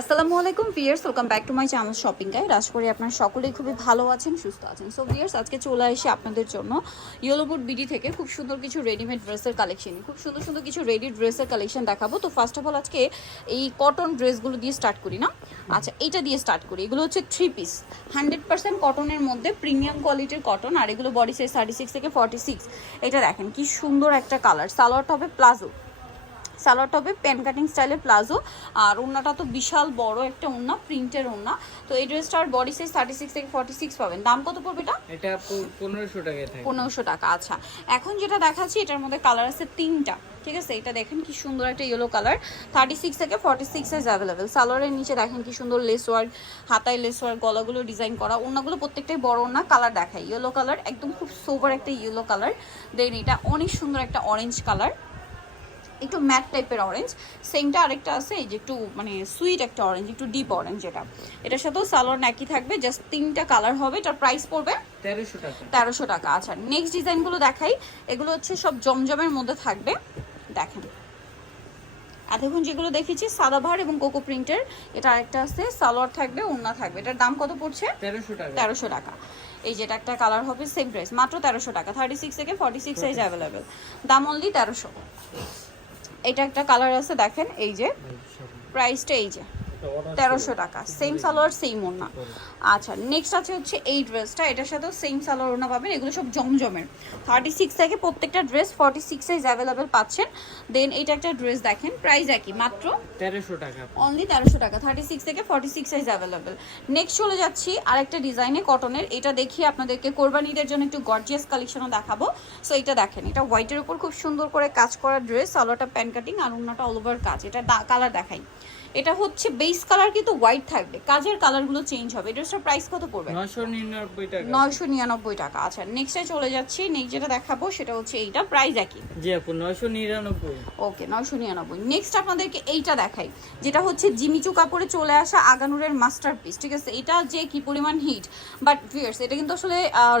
আসসালামু আলাইকুম viewers, welcome back to my channel shopping guide. আশা করি আপনারা সকলেই খুবই ভালো আছেন, সুস্থ আছেন। সো ভিউয়ার্স, আজকে চলে আসি আপনাদের জন্য ইয়েলো বুট বিডি থেকে খুব সুন্দর কিছু রেডিমেড ড্রেসের কালেকশন, খুব সুন্দর সুন্দর কিছু রেডি ড্রেসের কালেকশন দেখাবো। তো ফার্স্ট অফ অল আজকে এই কটন ড্রেসগুলো দিয়ে স্টার্ট করি না? আচ্ছা, এইটা দিয়ে স্টার্ট করি। এগুলো হচ্ছে 3 পিস 100% কটনের মধ্যে, প্রিমিয়াম কোয়ালিটির কটন। আর এগুলো বডি সাইজ 36 থেকে 46। এটা দেখেন কি সুন্দর একটা কালার। সালোয়ারটা হবে প্লাজো, সালোয়ারটা হবে পেন কাটিং স্টাইলের প্লাজো। আর ওড়নাটা তো বিশাল বড় একটা ওড়না, প্রিন্টের ওড়না। তো এই ড্রেসটার বডি সাইজ 36 থেকে 46 পাবেন। দাম কত পড়বে এটা? এটা 1500 টাকায় থাকে। 1500 টাকা। আচ্ছা, এখন যেটা দেখাচ্ছি এটার মধ্যে কালার আছে 3টা, ঠিক আছে? এটা দেখেন কি সুন্দর একটা ইয়েলো কালার, 36 থেকে 46 সাইজ অ্যাভেলেবেল। সালোয়ারের নিচে দেখেন কি সুন্দর লেস ওয়ার্ক, হাতায় লেস ওয়ার্ক, গলাগুলো ডিজাইন করা। ওড়নাগুলো প্রত্যেকটাই বড় ওড়না। কালার দেখাই, ইয়েলো কালার, একদম খুব সোবার একটা ইয়েলো কালার। দেন এটা অনেক সুন্দর একটা অরেঞ্জ কালার, একটু ম্যাট টাইপের অরেঞ্জ। সেমটা আরেকটা আছে, এই যে একটু মানে সুইট একটা অরেঞ্জ, একটু ডিপ অরেঞ্জ। এটার সাথেও সালোয়ার একই থাকবে, জাস্ট 3টা কালার হবে। এটার প্রাইস পড়বে 1300 টাকা। 1300 টাকা। আচ্ছা, নেক্সট ডিজাইনগুলো দেখাই। এগুলো হচ্ছে সব জমজমের মধ্যে থাকবে। দেখেন এতক্ষণ যেগুলো দেখেছি সাদাভার এবং কোকো প্রিন্টের, এটা আরেকটা আছে, সালোয়ার থাকবে, ওড়না থাকবে। এটার দাম কত পড়ছে? 1300 টাকা। 1300 টাকা। এই যেটা একটা কালার হবে, সেম প্রাইস, মাত্র 1300 টাকা। 36 থেকে 46 সাইজ অ্যাভেলেবেল, দাম অনলি 1300। এটা একটা কালার আছে, দেখেন এই যে প্রাইসটা, এই যে 1300 টাকা। সেম সালোয়ার সেম ওড়না। আচ্ছা, নেক্সট আছে হচ্ছে এই ড্রেসটা, এটার সাথেও সেম সালোয়ার ওড়না পাবেন। এগুলো সব জমজমের, 36 থেকে প্রত্যেকটা ড্রেস 46 সাইজ অ্যাভেলেবেল পাচ্ছেন। দেন এটা একটা ড্রেস দেখেন, প্রাইস একই, মাত্র 1300 টাকা। অনলি 1300 টাকা, 36 থেকে 46 সাইজ অ্যাভেলেবেল। নেক্সট চলে যাচ্ছি আরেকটা ডিজাইনে কটনের। এটা দেখিয়ে আপনাদেরকে কোরবানিদের জন্য একটু গর্জিয়াস কালেকশনও দেখাবো। সো এটা দেখেন, এটা হোয়াইটের উপর খুব সুন্দর করে কাজ করা ড্রেস, সালোয়ারটা প্যান কাটিং আর ওড়নাটা অল ওভার কাজ। এটা কালার দেখাই, এটা হচ্ছে বেস কালার কিন্তু হোয়াইট থাকবে, কাজের কালারগুলো চেঞ্জ হবে। এটার প্রাইস কত পড়বে? 999 টাকা। 999 টাকা। আচ্ছা, নেক্সটে চলে যাচ্ছি। নেক্সট যেটা দেখাবো সেটা হচ্ছে এইটা, প্রাইস একই। জি আপু, 999। ওকে, 999। নেক্সট আপনাদেরকে এইটা দেখাই, যেটা হচ্ছে জিমিচু কাপড়ে চলে আসা আগানুরের মাস্টারপিস, ঠিক আছে? এটা যে কি পরিমাণ হিট, বাট ভিউয়ার্স এটা কিন্তু আসলে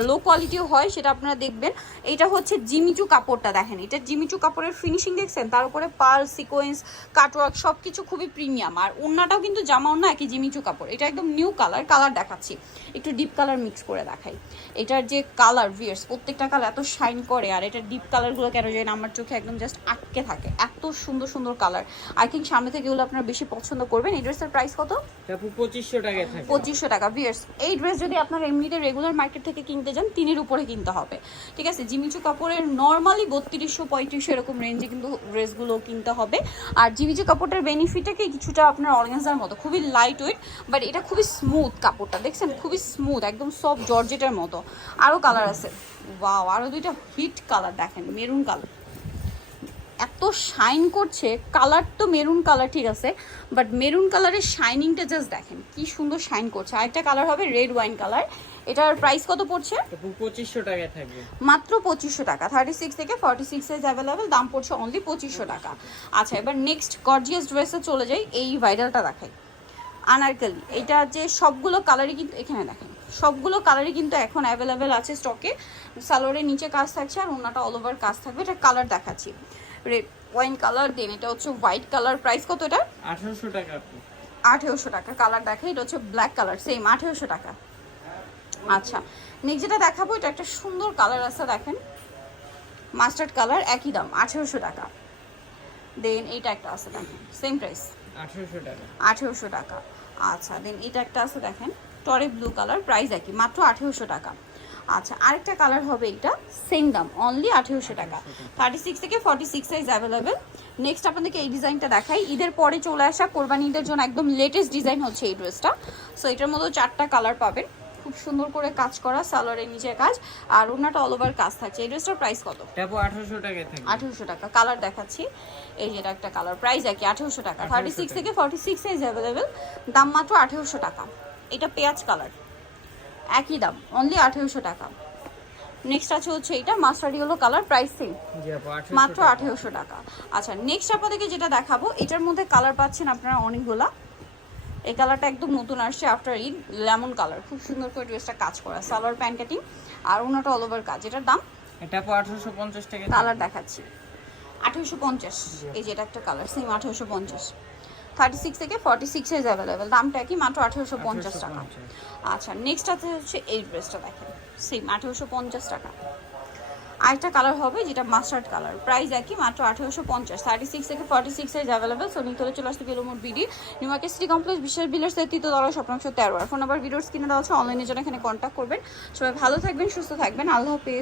লো কোয়ালিটিও হয়, সেটা আপনারা দেখবেন। এটা হচ্ছে জিমিচু কাপড়টা দেখেন, এটা জিমিচু কাপড়ের ফিনিশিং দেখছেন, তার উপরে পার্ল, সিকোয়েন্স, কাটওয়ার্ক সব কিছু খুবই প্রিমিয়াম। আর ওড়নাটাও কিন্তু জামা ওড়না একই জিমিচু কাপড়। এটা একদম নিউ কালার, কালার দেখাচ্ছি, একটু ডিপ কালার মিক্স করে দেখাই। এটার যে কালার ভিউয়ার্স, প্রত্যেকটা কালার এত শাইন করে। আর এটার ডিপ কালারগুলো কেন জানি না আমার চোখে একদম জাস্ট আটকে থাকে, এত সুন্দর সুন্দর কালার। আই থিঙ্ক সামনে থেকে এগুলো আপনারা বেশি পছন্দ করবেন। এই ড্রেসের প্রাইস কত? আপু 2500 টাকায় থাকে। 2500 টাকা। ভিউয়ার্স, এই ড্রেস যদি আপনারা এমনিতে রেগুলার মার্কেট থেকে কিনতে যান 3-এর উপরে কিনতে হবে, ঠিক আছে? জিমিচু কাপড়ের নর্মালি 3200-3500 এরকম রেঞ্জে কিন্তু ড্রেসগুলো কিনতে হবে। আর জিমিচু কাপড়টার বেনিফিটটাকে কিছুটা আপনার অর্গানজার মতো, খুবই লাইট ওয়েট, বাট এটা খুবই স্মুথ কাপড়টা, দেখছেন খুবই স্মুথ, একদম সফট জর্জেটের মতো। আরও কালার আছে, ওয়াও, আরও 2টা হিট কালার দেখেন, মেরুন কালার, এত শাইন করছে। কালার তো মেরুন কালার, ঠিক আছে, বাট মেরুন কালারের শাইনিংটা জাস্ট দেখেন কি সুন্দর শাইন করছে। আরেকটা কালার হবে রেড ওয়াইন কালার। এটার প্রাইস কত পড়ছে? আপু 2500 টাকায় থাকবে। মাত্র 2500 টাকা, 36 থেকে 46 সাইজ অ্যাভেলেবেল, দাম পড়ছে অনলি 2500 টাকা। আচ্ছা, এবার নেক্সট গর্জিয়াস ড্রেসে চলে যাই। এই ভাইরালটা দেখাই, আনারকলি। এটা যে সবগুলো কালারই কিন্তু এখানে দেখেন, সবগুলো কালারই কিন্তু এখন অ্যাভেলেবেল আছে স্টকে। সালোয়ারের নিচে কাজ থাকছে আর ওনাটা অল ওভার কাজ থাকবে। এটা কালার দেখাচ্ছি, রেড ওয়াইন কালার। দেন এটা হচ্ছে হোয়াইট কালার। প্রাইস কত এটা? 1800 টাকা আপু। 1800 টাকা। কালার দেখে, এটা হচ্ছে ব্ল্যাক কালার, সেম 1800 টাকা। আচ্ছা, নেক্সট যেটা দেখাবো, এটা একটা সুন্দর কালার আছে, দেখেন মাস্টার্ড কালার, একই দাম 1800 টাকা। দেন এইটা একটা আছে, দেখেন সেম প্রাইস 1800 টাকা। 1800 টাকা। আচ্ছা, দেন এটা একটা আছে, দেখেন টরে ব্লু কালার, প্রাইস একই, মাত্র 1800 টাকা। আচ্ছা, আরেকটা কালার হবে, এটা সেম দাম, অনলি 1800 টাকা। 36 থেকে 46 সাইজ অ্যাভেলেবেল। নেক্সট আপনাদেরকে এই ডিজাইনটা দেখাই। ঈদের পরে চলে আসা কোরবানি ঈদের জন্য একদম লেটেস্ট ডিজাইন হচ্ছে এই ড্রেসটা। সো এটার মধ্যে 4টা কালার পাবেন, খুব সুন্দর করে কাজ করা, সালোয়ারের নিচে কাজ আর ওনাটা অল ওভার কাজ থাকছে। এই ড্রেসটার প্রাইস কত? আপু 1800 টাকায় থাকবে। 1800 টাকা। কালার দেখাচ্ছি, এই যেটা একটা কালার, প্রাইস একই 1800 টাকা। 36 থেকে 46 সাইজ অ্যাভেলেবেল, দাম মাত্র 1800 টাকা। এটা পেঁয়াজ কালার, একই দাম, অনলি 1800 টাকা। নেক্সট আছে হচ্ছে এইটা mustard yellow colour, price same, জি আপু 1800 মাত্র টাকা। 1800 টাকা। আচ্ছা, নেক্সট আপনাদেরকে যেটা দেখাবো, এটার মধ্যে কালার পাচ্ছেন আপনারা অনেকগুলা। এই কালারটা একদম নতুন আসছে আফটার ঈদ, লেমন কালার, খুব সুন্দর করে ড্রেসটা কাজ করা, সালোয়ার প্যান্ট কাটিং আর ওনাটা অল ওভার কাজ। এটার দাম? এটা আপু 1850 টাকা। কালার দেখাচ্ছি, 1850। এই যেটা একটা কালার, সেম 1850। 36 থেকে 46 সাইজ অ্যাভেলেবেল, দামটা কি মাত্র 1850 টাকা। 1850 আচ্ছা নেক্সট আছে হচ্ছে এই ড্রেসটা দেখেন, সেম 1850 টাকা। আরেকটা কালার হবে যেটা মাস্টার্ড কালার, প্রাইস একই মাত্র 1850, 36 থেকে 46 সাইজ অ্যাভেলেবেল। সো নিতে হলে চলে আসতে বেলুমোর BD, new market city complex, Bishal builders এর 3য় তলা, শপ নম্বর 13। আর ফোন নাম্বার ভিডিওস কিনে দেওয়া হচ্ছে, অনলাইনে জন্য এখানে কন্ট্যাক্ট করবেন। সবাই ভালো থাকবেন, সুস্থ থাকবেন, আল্লাহ হাফেজ।